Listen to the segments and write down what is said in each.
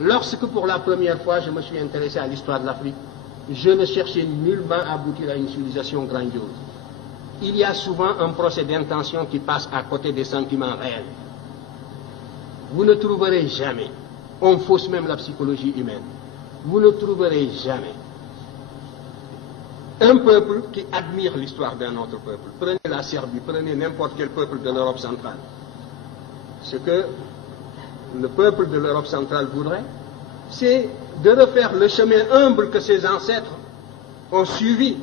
Lorsque pour la première fois je me suis intéressé à l'histoire de l'Afrique, je ne cherchais nullement à aboutir à une civilisation grandiose. Il y a souvent un procès d'intention qui passe à côté des sentiments réels. Vous ne trouverez jamais, on fausse même la psychologie humaine, vous ne trouverez jamais un peuple qui admire l'histoire d'un autre peuple. Prenez la Serbie, prenez n'importe quel peuple de l'Europe centrale. Ce que le peuple de l'Europe centrale voudrait, c'est de refaire le chemin humble que ses ancêtres ont suivi,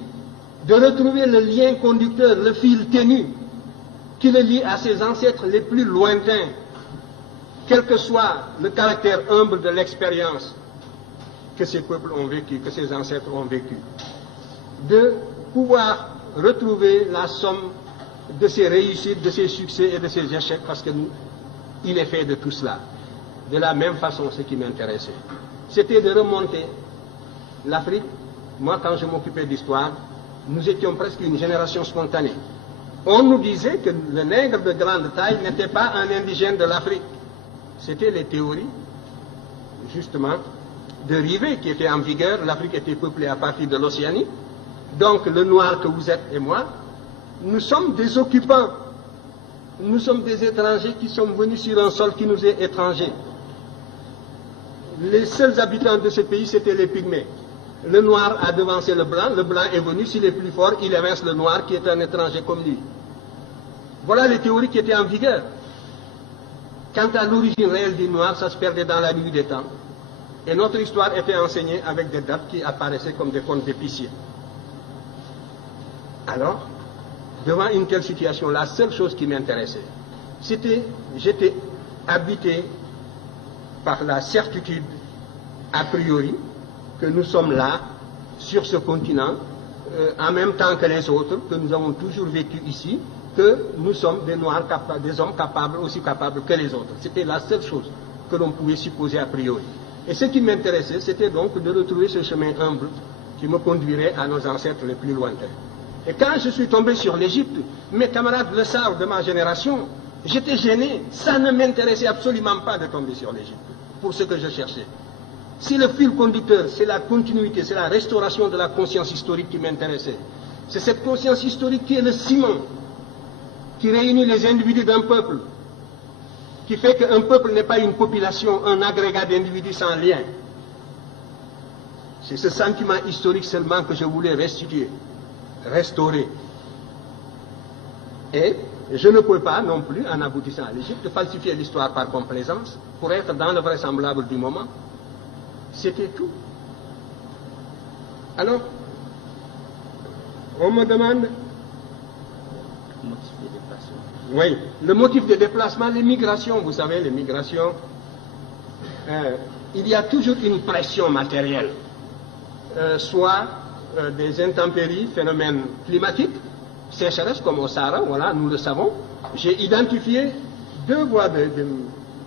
de retrouver le lien conducteur, le fil ténu qui le lie à ses ancêtres les plus lointains, quel que soit le caractère humble de l'expérience que ces peuples ont vécu, que ces ancêtres ont vécu, de pouvoir retrouver la somme de ses réussites, de ses succès et de ses échecs, parce que nous, il est fait de tout cela. De la même façon, ce qui m'intéressait, c'était de remonter l'Afrique. Moi, quand je m'occupais d'histoire, nous étions presque une génération spontanée. On nous disait que le nègre de grande taille n'était pas un indigène de l'Afrique. C'était les théories, justement, de Rivet qui étaient en vigueur. L'Afrique était peuplée à partir de l'Océanie. Donc, le noir que vous êtes et moi, nous sommes des occupants. Nous sommes des étrangers qui sommes venus sur un sol qui nous est étranger. Les seuls habitants de ce pays, c'était les pygmées. Le noir a devancé le blanc est venu, s'il est plus fort, il évince le noir qui est un étranger comme lui. Voilà les théories qui étaient en vigueur. Quant à l'origine réelle du noir, ça se perdait dans la nuit des temps. Et notre histoire était enseignée avec des dates qui apparaissaient comme des contes d'épiciers. Alors, devant une telle situation, la seule chose qui m'intéressait, c'était, j'étais habité par la certitude, a priori, que nous sommes là, sur ce continent, en même temps que les autres, que nous avons toujours vécu ici, que nous sommes des Noirs capables, des hommes capables, aussi capables que les autres. C'était la seule chose que l'on pouvait supposer a priori. Et ce qui m'intéressait, c'était donc de retrouver ce chemin humble qui me conduirait à nos ancêtres les plus lointains. Et quand je suis tombé sur l'Égypte, mes camarades le savent de ma génération, j'étais gêné, ça ne m'intéressait absolument pas de tomber sur l'Égypte, pour ce que je cherchais. Si le fil conducteur, c'est la continuité, c'est la restauration de la conscience historique qui m'intéressait. C'est cette conscience historique qui est le ciment, qui réunit les individus d'un peuple, qui fait qu'un peuple n'est pas une population, un agrégat d'individus sans lien. C'est ce sentiment historique seulement que je voulais restituer, restaurer. Et je ne pouvais pas non plus, en aboutissant à l'Égypte, falsifier l'histoire par complaisance, pour être dans le vraisemblable du moment. C'était tout. Alors, on me demande... Motif de déplacement. Oui, le motif de déplacement, les migrations, vous savez, les migrations, il y a toujours une pression matérielle, soit des intempéries, phénomènes climatiques, sécheresse comme au Sahara, voilà, nous le savons. J'ai identifié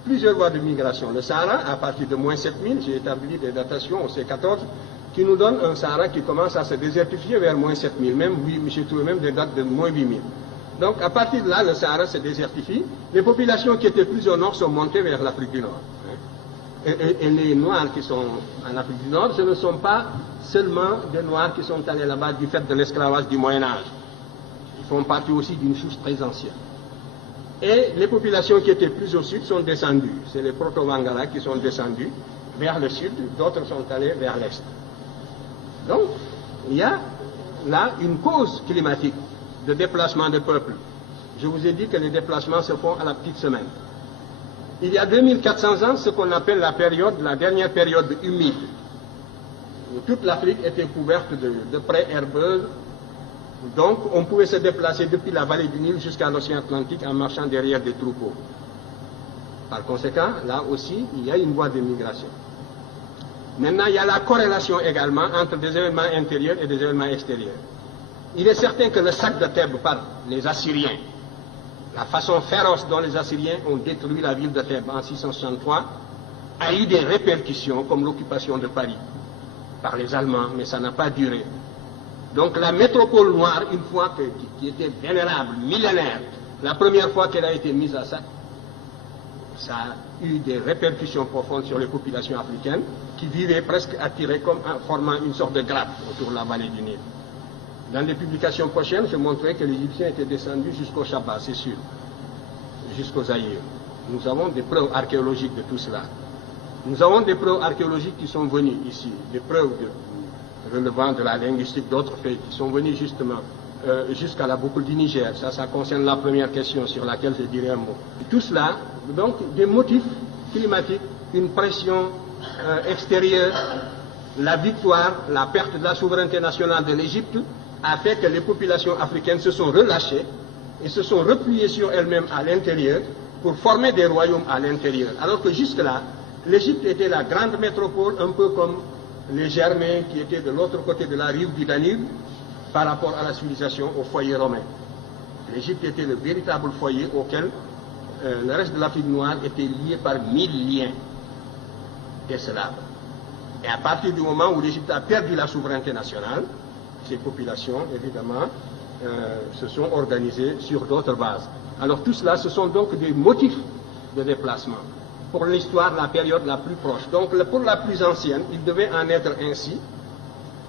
plusieurs voies de migration. Le Sahara, à partir de moins 7000, j'ai établi des datations au C14 qui nous donnent un Sahara qui commence à se désertifier vers moins 7000, même, oui, j'ai trouvé même des dates de moins 8000. Donc, à partir de là, le Sahara se désertifie. Les populations qui étaient plus au nord sont montées vers l'Afrique du Nord. Et les Noirs qui sont en Afrique du Nord, ce ne sont pas seulement des Noirs qui sont allés là-bas du fait de l'esclavage du Moyen-Âge. Ils font partie aussi d'une souche très ancienne. Et les populations qui étaient plus au sud sont descendues. C'est les Proto-Wangara qui sont descendus vers le sud, d'autres sont allés vers l'est. Donc, il y a là une cause climatique de déplacement de peuples. Je vous ai dit que les déplacements se font à la petite semaine. Il y a 2400 ans, ce qu'on appelle la dernière période humide. Toute l'Afrique était couverte de prairies herbeuses. Donc, on pouvait se déplacer depuis la vallée du Nil jusqu'à l'océan Atlantique en marchant derrière des troupeaux. Par conséquent, là aussi, il y a une voie de migration. Maintenant, il y a la corrélation également entre des événements intérieurs et des événements extérieurs. Il est certain que le sac de Thèbes par les Assyriens, la façon féroce dont les Assyriens ont détruit la ville de Thèbes en 663, a eu des répercussions comme l'occupation de Paris par les Allemands, mais ça n'a pas duré. Donc la métropole noire, une fois qui était vénérable, millénaire, la première fois qu'elle a été mise à sac, ça a eu des répercussions profondes sur les populations africaines qui vivaient presque attirées comme en formant une sorte de grappe autour de la vallée du Nil. Dans les publications prochaines, je montrerai que les Égyptiens étaient descendus jusqu'au Chaba, c'est sûr, jusqu'au Zaïre. Nous avons des preuves archéologiques de tout cela. Nous avons des preuves archéologiques qui sont venues ici, des preuves relevant de la linguistique, d'autres faits qui sont venus justement jusqu'à la boucle du Niger. Ça concerne la première question sur laquelle je dirai un mot. Tout cela, donc, des motifs climatiques, une pression extérieure, la victoire, la perte de la souveraineté nationale de l'Égypte a fait que les populations africaines se sont relâchées et se sont repliées sur elles-mêmes à l'intérieur pour former des royaumes à l'intérieur. Alors que jusque-là, l'Égypte était la grande métropole, un peu comme les Germains qui étaient de l'autre côté de la rive du Danube par rapport à la civilisation, au foyer romain. L'Égypte était le véritable foyer auquel le reste de l'Afrique noire était lié par 1000 liens des Slaves. Et à partir du moment où l'Égypte a perdu la souveraineté nationale, ces populations, évidemment, se sont organisées sur d'autres bases. Alors tout cela, ce sont donc des motifs de déplacement. Pour l'histoire, la période la plus proche. Donc pour la plus ancienne, il devait en être ainsi.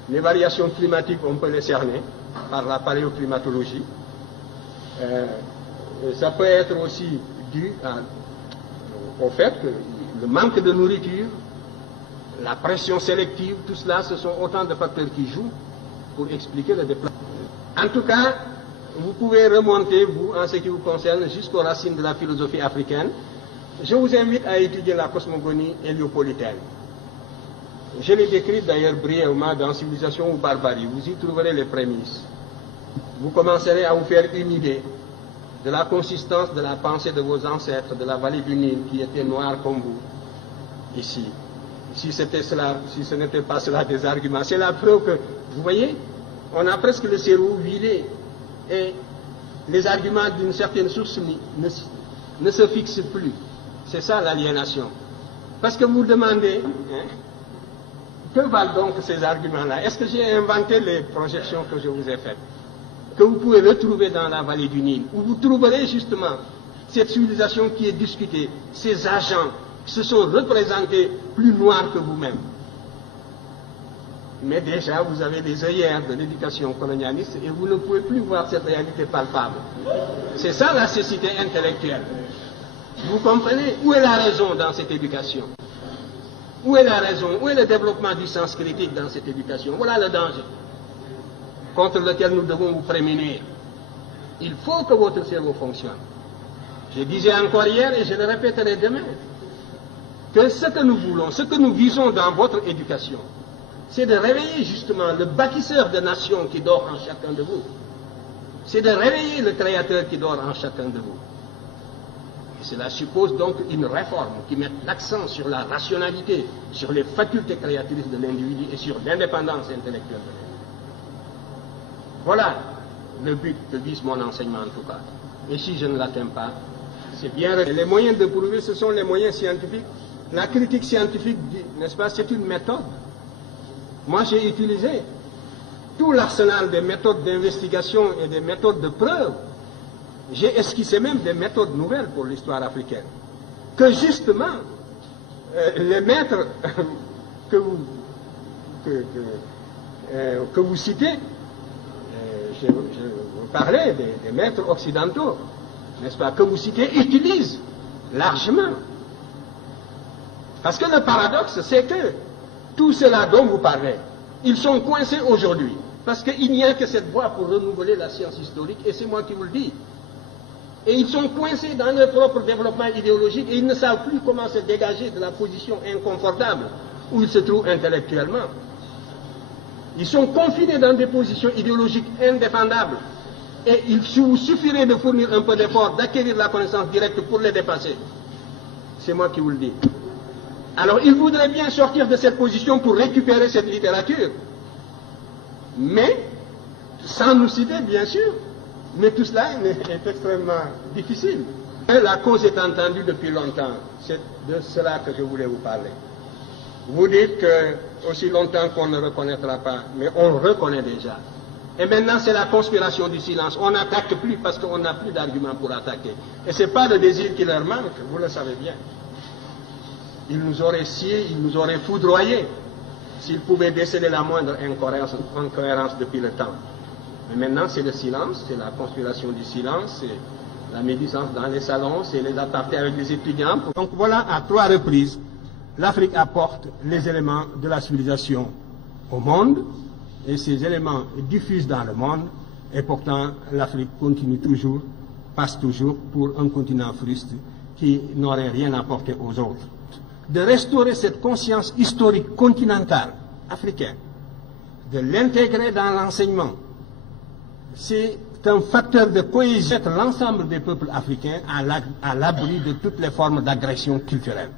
Les variations climatiques, on peut les cerner par la paléoclimatologie. Ça peut être aussi dû au fait que le manque de nourriture, la pression sélective, tout cela, ce sont autant de facteurs qui jouent pour expliquer le déplacement. En tout cas, vous pouvez remonter, vous, en ce qui vous concerne, jusqu'aux racines de la philosophie africaine. Je vous invite à étudier la cosmogonie héliopolitaine. Je l'ai décrite d'ailleurs brièvement dans Civilisation ou Barbarie. Vous y trouverez les prémices. Vous commencerez à vous faire une idée de la consistance de la pensée de vos ancêtres de la vallée du Nil qui étaient noirs comme vous, ici. Si c'était cela, si ce n'était pas cela des arguments, c'est la preuve que, vous voyez, on a presque le cerveau vidé et les arguments d'une certaine source ne se fixent plus. C'est ça l'aliénation. Parce que vous demandez, que valent donc ces arguments-là? Est-ce que j'ai inventé les projections que je vous ai faites, que vous pouvez retrouver dans la vallée du Nil, où vous trouverez justement cette civilisation qui est discutée, ces agents qui se sont représentés plus noirs que vous-même. Mais déjà, vous avez des œillères de l'éducation colonialiste et vous ne pouvez plus voir cette réalité palpable. C'est ça la cécité intellectuelle. Vous comprenez? Où est la raison dans cette éducation? Où est la raison? Où est le développement du sens critique dans cette éducation? Voilà le danger contre lequel nous devons vous prémunir. Il faut que votre cerveau fonctionne. Je disais encore hier et je le répéterai demain, que ce que nous voulons, ce que nous visons dans votre éducation, c'est de réveiller justement le bâtisseur de nations qui dort en chacun de vous. C'est de réveiller le créateur qui dort en chacun de vous. Et cela suppose donc une réforme qui mette l'accent sur la rationalité, sur les facultés créatrices de l'individu et sur l'indépendance intellectuelle de l'individu. Voilà le but que vise mon enseignement en tout cas. Et si je ne l'atteins pas, c'est bien. Les moyens de prouver, ce sont les moyens scientifiques. La critique scientifique, n'est-ce pas, c'est une méthode. Moi, j'ai utilisé tout l'arsenal des méthodes d'investigation et des méthodes de preuve. J'ai esquissé même des méthodes nouvelles pour l'histoire africaine. Que justement, les maîtres que vous citez, je vous parlais des maîtres occidentaux, n'est-ce pas, que vous citez, utilisent largement. Parce que le paradoxe, c'est que tout cela dont vous parlez, ils sont coincés aujourd'hui. Parce qu'il n'y a que cette voie pour renouveler la science historique, et c'est moi qui vous le dis. Et ils sont coincés dans leur propre développement idéologique, et ils ne savent plus comment se dégager de la position inconfortable où ils se trouvent intellectuellement. Ils sont confinés dans des positions idéologiques indéfendables. Et il vous suffirait de fournir un peu d'effort, d'acquérir la connaissance directe pour les dépasser. C'est moi qui vous le dis. Alors, ils voudraient bien sortir de cette position pour récupérer cette littérature. Mais, sans nous citer, bien sûr, mais tout cela est extrêmement difficile. Et la cause est entendue depuis longtemps. C'est de cela que je voulais vous parler. Vous dites que aussi longtemps qu'on ne reconnaîtra pas, mais on reconnaît déjà. Et maintenant, c'est la conspiration du silence. On n'attaque plus parce qu'on n'a plus d'arguments pour attaquer. Et ce n'est pas le désir qui leur manque, vous le savez bien. Ils nous auraient sciés, ils nous auraient foudroyés s'ils pouvaient déceler la moindre incohérence depuis le temps. Mais maintenant, c'est le silence, c'est la conspiration du silence, c'est la médisance dans les salons, c'est les apartés avec les étudiants. Donc voilà, à 3 reprises, l'Afrique apporte les éléments de la civilisation au monde, et ces éléments diffusent dans le monde, et pourtant l'Afrique continue toujours, passe toujours pour un continent fruste qui n'aurait rien apporté aux autres. De restaurer cette conscience historique continentale africaine, de l'intégrer dans l'enseignement, c'est un facteur de cohésion, mettre l'ensemble des peuples africains à l'abri de toutes les formes d'agression culturelle.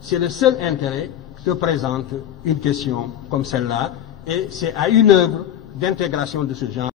C'est le seul intérêt que présente une question comme celle-là, et c'est à une œuvre d'intégration de ce genre